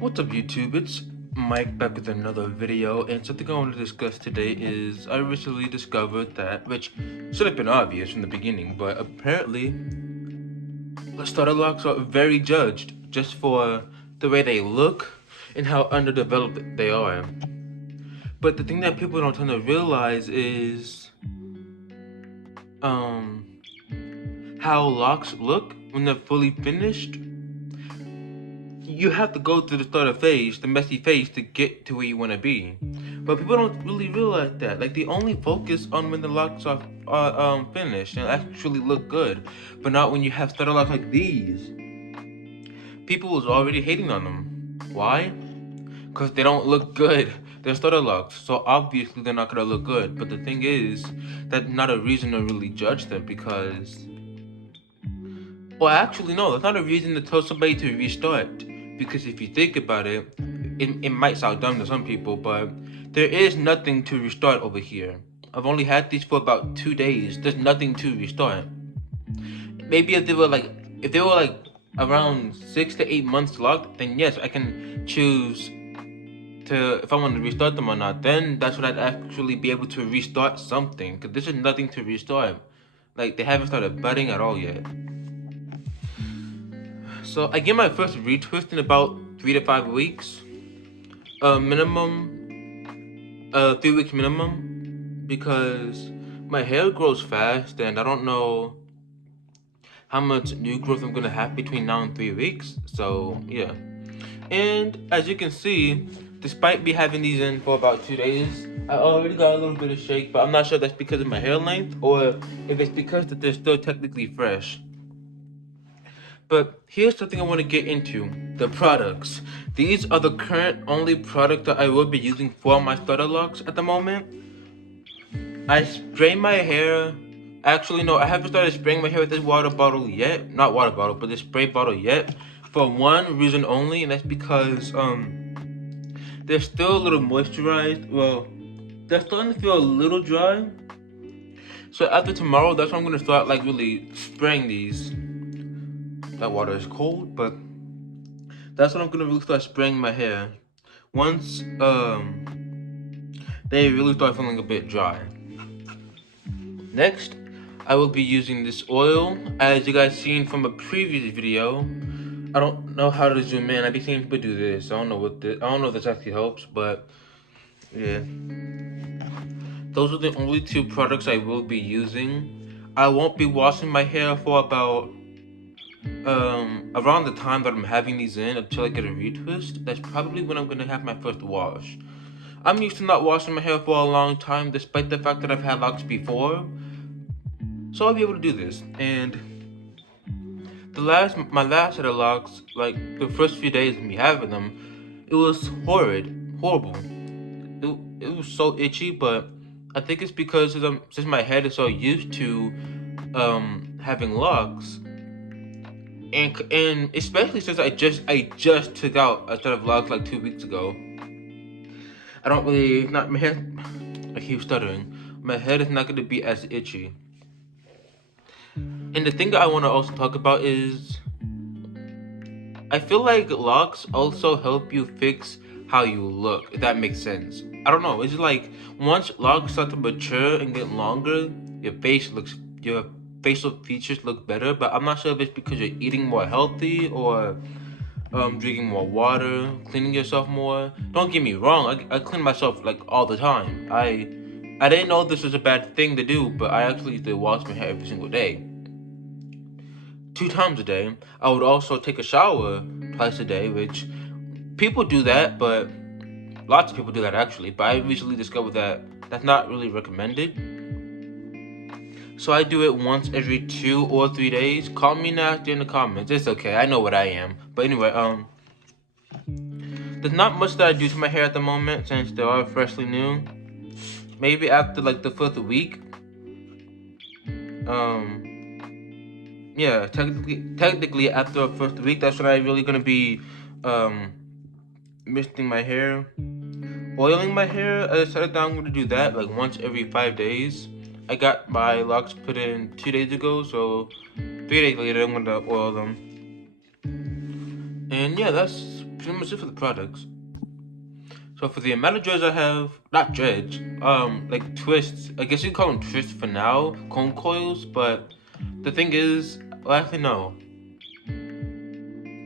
What's up YouTube, it's Mike back with another video, and something I want to discuss today is I recently discovered that, which should have been obvious from the beginning, but apparently starter locks are very judged just for the way they look and how underdeveloped they are. But the thing that people don't tend to realize is how locks look when they're fully finished. You have to go through the starter phase, the messy phase, to get to where you want to be. But people don't really realize that. Like, they only focus on when the locks are finished and actually look good, but not when you have starter locks like these. People was already hating on them. Why? Because they don't look good. They're starter locks, so obviously they're not gonna look good. But the thing is, that's not a reason to really judge them because. Well, actually, no, that's not a reason to tell somebody to restart. Because if you think about it, it might sound dumb to some people, but there is nothing to restart over here. I've only had these for about 2 days. There's nothing to restart. Maybe if they were like around 6 to 8 months locked, then yes, I can choose to if I want to restart them or not. Then that's when I'd actually be able to restart something. Because this is nothing to restart. Like, they haven't started budding at all yet. So I get my first retwist in about 3 to 5 weeks. Minimum, 3 weeks minimum, because my hair grows fast and I don't know how much new growth I'm gonna have between now and 3 weeks. So yeah, and as you can see, despite me having these in for about 2 days, I already got a little bit of shake, but I'm not sure that's because of my hair length or if it's because that they're still technically fresh. But here's something I want to get into, the products. These are the current only product that I will be using for my starter locks at the moment. I spray my hair, actually no, I haven't started spraying my hair with this water bottle yet, not water bottle, but this spray bottle yet, for one reason only, and that's because they're still a little moisturized. Well, they're starting to feel a little dry. So after tomorrow, that's when I'm gonna start like really spraying these. That water is cold, but that's when I'm gonna really start spraying my hair. Once they really start feeling a bit dry. Next, I will be using this oil. As you guys seen from a previous video, I don't know how to zoom in. I've been seeing people do this. I don't know if this actually helps, but yeah. Those are the only two products I will be using. I won't be washing my hair for about around the time that I'm having these in until I get a retwist. That's probably when I'm gonna have my first wash. I'm used to not washing my hair for a long time, despite the fact that I've had locks before. So I'll be able to do this. And my last set of locks, like the first few days of me having them, it was horrible. It was so itchy, but I think it's because since my head is so used to having locks. And especially since I just took out a set of locks like 2 weeks ago. I don't really my head. I keep stuttering. My head is not going to be as itchy. And the thing that I want to also talk about is I feel like locks also help you fix how you look. If that makes sense. I don't know. It's just like once locks start to mature and get longer, your facial features look better, but I'm not sure if it's because you're eating more healthy or drinking more water, cleaning yourself more. Don't get me wrong, I clean myself like all the time. I didn't know this was a bad thing to do, but I actually used to wash my hair every single day. 2 times a day. I would also take a shower twice a day, which people do that, but lots of people do that actually, but I recently discovered that that's not really recommended. So I do it once every 2 or 3 days. Call me nasty in the comments. It's okay. I know what I am. But anyway, there's not much that I do to my hair at the moment since they are freshly new. Maybe after like the 5th week. Yeah, technically after the first week, that's when I'm really gonna be misting my hair. Oiling my hair, I decided that I'm gonna do that like once every 5 days. I got my locks put in 2 days ago, so 3 days later I'm gonna oil them. And yeah, that's pretty much it for the products. So for the amount of dreads I have, not dreads, like twists. I guess you call them twists for now, comb coils. But the thing is, well, actually no,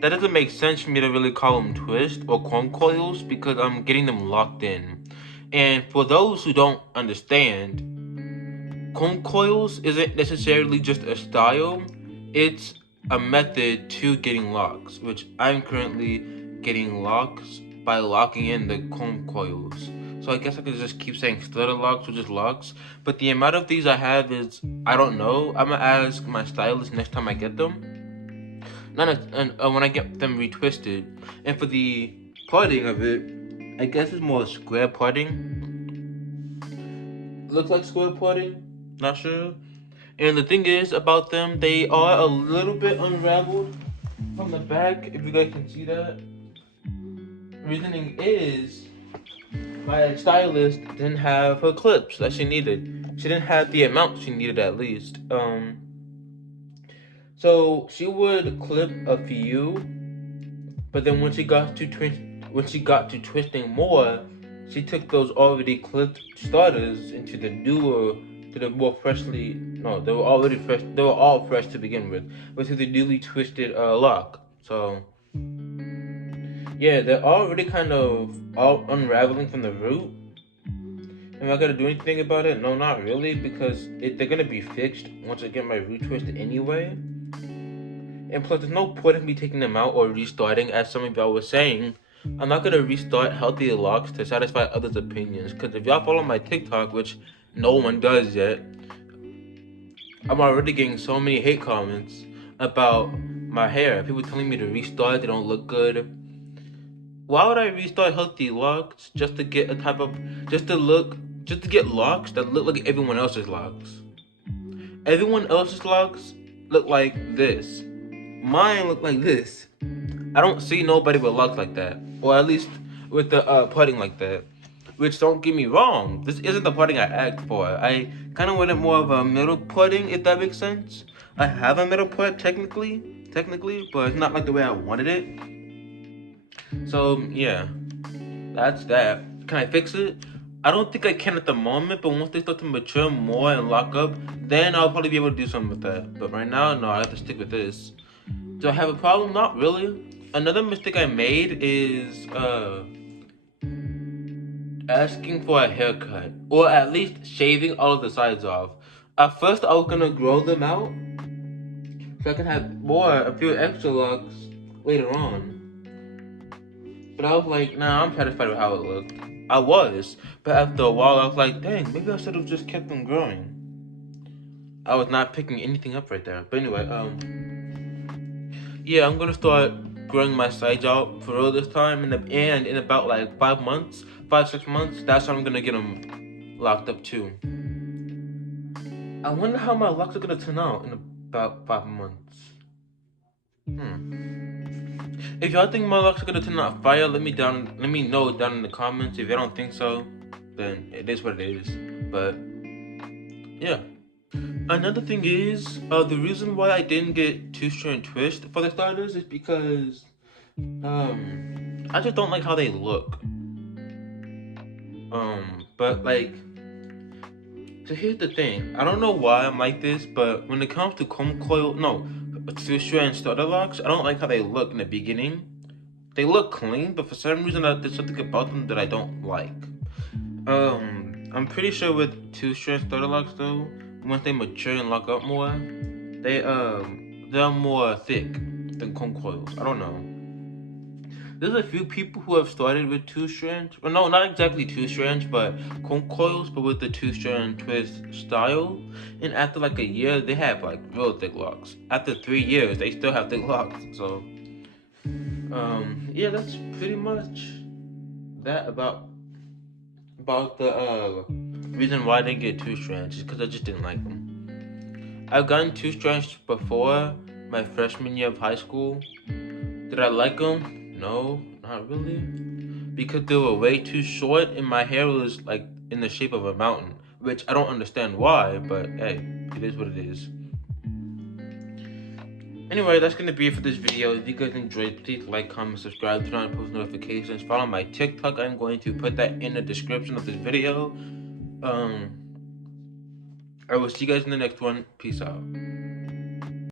that doesn't make sense for me to really call them twists or comb coils because I'm getting them locked in. And for those who don't understand, comb coils isn't necessarily just a style, it's a method to getting locks, which I'm currently getting locks by locking in the comb coils. So I guess I could just keep saying stutter locks or just locks, but the amount of these I have is, I don't know. I'm gonna ask my stylist next time I get them. When I get them retwisted. And for the parting of it, I guess it's more square parting. Looks like square parting, not sure. And the thing is about them, they are a little bit unraveled from the back, if you guys can see that. Reasoning is, my stylist didn't have her clips that she needed. She didn't have the amount she needed at least. So she would clip a few, but then when she got to twisting more, she took those already clipped starters into the newer, to the more freshly, no, they were already fresh, they were all fresh to begin with, but to the newly twisted lock. So yeah, they're already kind of all unraveling from the root. Am I gonna do anything about it? No, not really, because they're gonna be fixed once I get my root twist anyway. And plus, there's no point in me taking them out or restarting, as some of y'all was saying. I'm not gonna restart healthy locks to satisfy others' opinions, because if y'all follow my TikTok, which no one does yet, I'm already getting so many hate comments about my hair. People telling me to restart, they don't look good. Why would I restart healthy locks just to get just to get locks that look like everyone else's locks? Everyone else's locks look like this. Mine look like this. I don't see nobody with locks like that, or at least with the parting like that. Which, don't get me wrong, this isn't the parting I asked for. I kind of wanted more of a middle parting, if that makes sense. I have a middle part technically, but it's not like the way I wanted it. So yeah, that's that. Can I fix it? I don't think I can at the moment, but once they start to mature more and lock up, then I'll probably be able to do something with that. But right now, no, I have to stick with this. Do I have a problem? Not really. Another mistake I made is asking for a haircut, or at least shaving all of the sides off. At first, I was gonna grow them out so I can have a few extra locks later on. But I was like, nah, I'm satisfied with how it looked. I was, but after a while, I was like, dang, maybe I should have just kept them growing. I was not picking anything up right there. But anyway, yeah, I'm gonna start growing my sides out for real this time, and in about like 5 months, 6 months, that's when I'm gonna get them locked up too. I wonder how my locks are gonna turn out in about 5 months. If y'all think my locks are gonna turn out fire, let me know down in the comments. If you don't think so, then it is what it is. But yeah. Another thing is, the reason why I didn't get 2-strand twist for the starters is because I just don't like how they look. But like, so here's the thing. I don't know why I'm like this, but when it comes to comb coil, no, 2-strand starter locks, I don't like how they look in the beginning. They look clean, but for some reason there's something about them that I don't like. I'm pretty sure with 2-strand starter locks though, once they mature and lock up more, they're more thick than comb coils. I don't know. There's a few people who have started with 2-strands. Well, no, not exactly 2-strands, but comb coils, but with the 2-strand twist style. And after like a year, they have like real thick locks. After 3 years, they still have thick locks. So, yeah, that's pretty much that about the reason why I didn't get 2-strands, is because I just didn't like them. I've gotten 2-strands before my freshman year of high school. Did I like them? No, not really. Because they were way too short and my hair was like in the shape of a mountain. Which I don't understand why, but hey, it is what it is. Anyway, that's gonna be it for this video. If you guys enjoyed, please like, comment, subscribe, turn on post notifications, follow my TikTok. I'm going to put that in the description of this video. I will see you guys in the next one. Peace out.